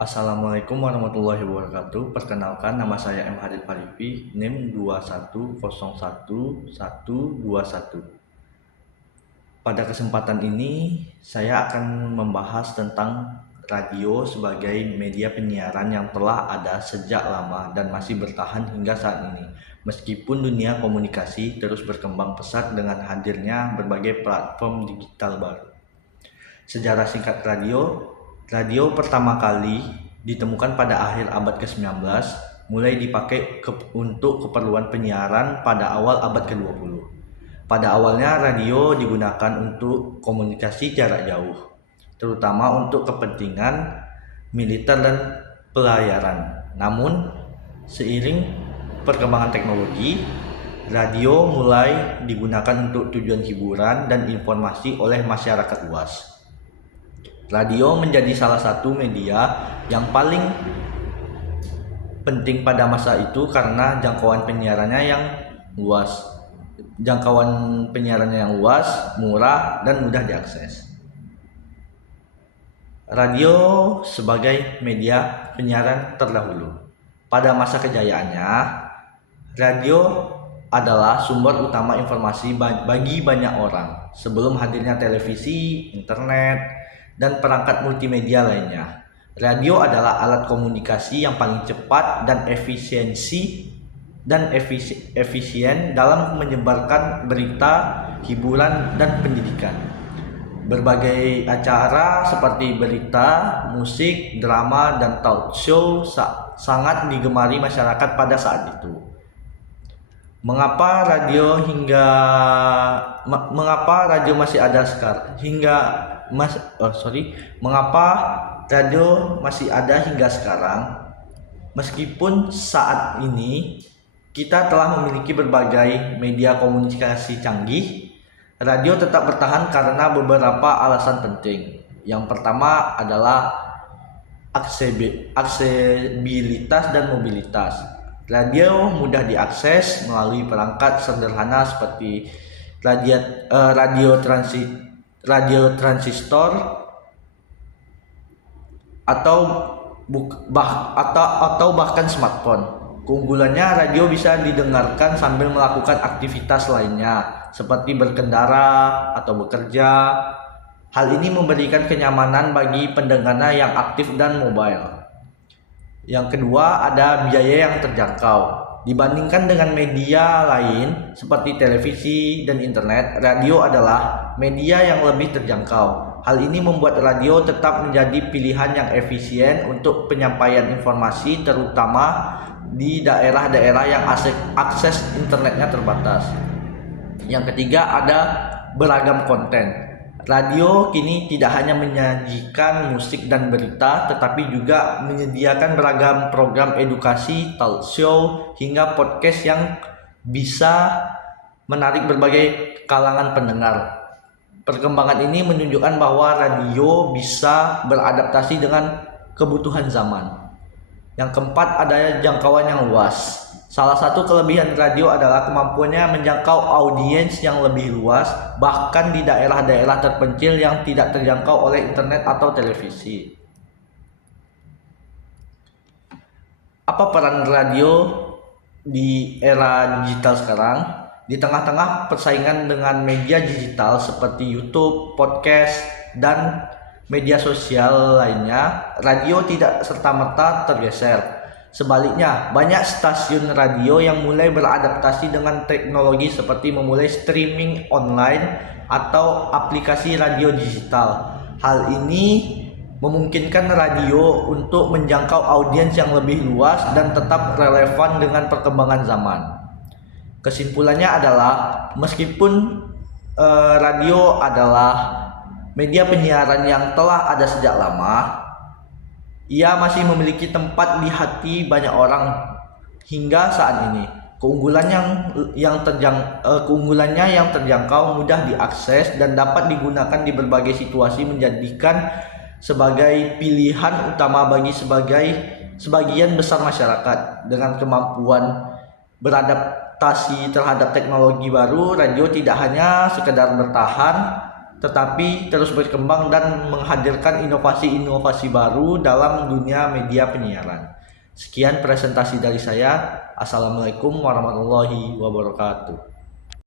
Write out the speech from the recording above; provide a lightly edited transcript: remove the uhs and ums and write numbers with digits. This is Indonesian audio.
Assalamualaikum warahmatullahi wabarakatuh. Perkenalkan, nama saya M. Hadid Farifi, NIM 2101121. Pada kesempatan ini, saya akan membahas tentang radio sebagai media penyiaran yang telah ada sejak lama dan masih bertahan hingga saat ini. Meskipun dunia komunikasi terus berkembang pesat dengan hadirnya berbagai platform digital baru. Sejarah singkat radio. Radio pertama kali ditemukan pada akhir abad ke-19, mulai dipakai untuk keperluan penyiaran pada awal abad ke-20. Pada awalnya radio digunakan untuk komunikasi jarak jauh, terutama untuk kepentingan militer dan pelayaran. Namun, seiring perkembangan teknologi, radio mulai digunakan untuk tujuan hiburan dan informasi oleh masyarakat luas. Radio menjadi salah satu media yang paling penting pada masa itu karena jangkauan penyiarannya yang luas. Murah, dan mudah diakses. Radio sebagai media penyiaran terdahulu. Pada masa kejayaannya, radio adalah sumber utama informasi bagi banyak orang sebelum hadirnya televisi, internet, dan perangkat multimedia lainnya. Radio adalah alat komunikasi yang paling cepat dan efisien dalam menyebarkan berita, hiburan, dan pendidikan. Berbagai acara seperti berita, musik, drama, dan talk show sangat digemari masyarakat pada saat itu. Mengapa radio masih ada sekarang mengapa radio masih ada hingga sekarang? Meskipun saat ini kita telah memiliki berbagai media komunikasi canggih, radio tetap bertahan karena beberapa alasan penting. Yang pertama adalah aksesibilitas dan mobilitas. Radio mudah diakses melalui perangkat sederhana seperti radio transistor atau bahkan smartphone. Keunggulannya, radio bisa didengarkan sambil melakukan aktivitas lainnya seperti berkendara atau bekerja. Hal ini memberikan kenyamanan bagi pendengarnya yang aktif dan mobile. Yang kedua, ada biaya yang terjangkau. Dibandingkan dengan media lain seperti televisi dan internet, radio adalah media yang lebih terjangkau. Hal ini membuat radio tetap menjadi pilihan yang efisien untuk penyampaian informasi, terutama di daerah-daerah yang akses internetnya terbatas. Yang ketiga, ada beragam konten. Radio kini tidak hanya menyajikan musik dan berita, tetapi juga menyediakan beragam program edukasi, talk show, hingga podcast yang bisa menarik berbagai kalangan pendengar. Perkembangan ini menunjukkan bahwa radio bisa beradaptasi dengan kebutuhan zaman. Yang keempat, ada jangkauan yang luas. Salah satu kelebihan radio adalah kemampuannya menjangkau audiens yang lebih luas, bahkan di daerah-daerah terpencil yang tidak terjangkau oleh internet atau televisi. Apa peran radio di era digital sekarang? Di tengah-tengah persaingan dengan media digital seperti YouTube, podcast, dan media sosial lainnya, radio tidak serta-merta tergeser. Sebaliknya, banyak stasiun radio yang mulai beradaptasi dengan teknologi seperti memulai streaming online atau aplikasi radio digital. Hal ini memungkinkan radio untuk menjangkau audiens yang lebih luas dan tetap relevan dengan perkembangan zaman. Kesimpulannya adalah, meskipun radio adalah media penyiaran yang telah ada sejak lama, ia masih memiliki tempat di hati banyak orang hingga saat ini. Keunggulannya yang terjangkau, mudah diakses, dan dapat digunakan di berbagai situasi menjadikan sebagai pilihan utama bagi sebagian besar masyarakat. Dengan kemampuan beradaptasi terhadap teknologi baru, radio tidak hanya sekedar bertahan, tetapi terus berkembang dan menghadirkan inovasi-inovasi baru dalam dunia media penyiaran. Sekian presentasi dari saya. Assalamualaikum warahmatullahi wabarakatuh.